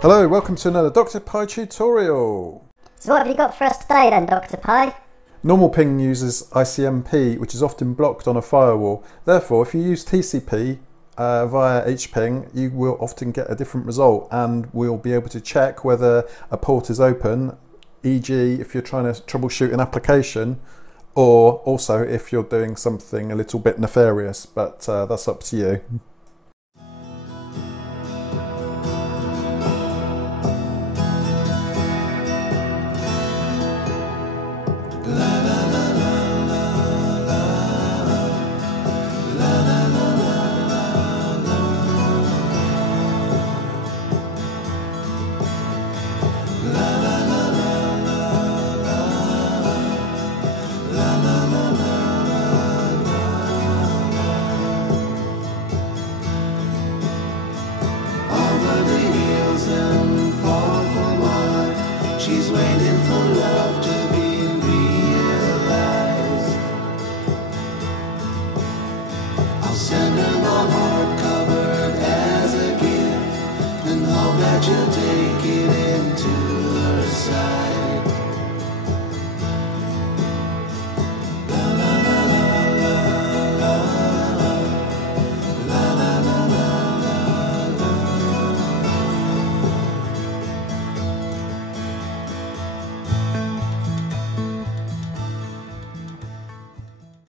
Hello, welcome to another Dr. Pi tutorial. So what have you got for us today then, Dr. Pi? Normal ping uses icmp, which is often blocked on a firewall. Therefore, if you use TCP via Hping, you will often get a different result, and we'll be able to check whether a port is open, e.g. if you're trying to troubleshoot an application, or also if you're doing something a little bit nefarious, but that's up to you. She's waiting for love to be realized. I'll send her my heart covered as a gift, and hope that you'll take it into her side.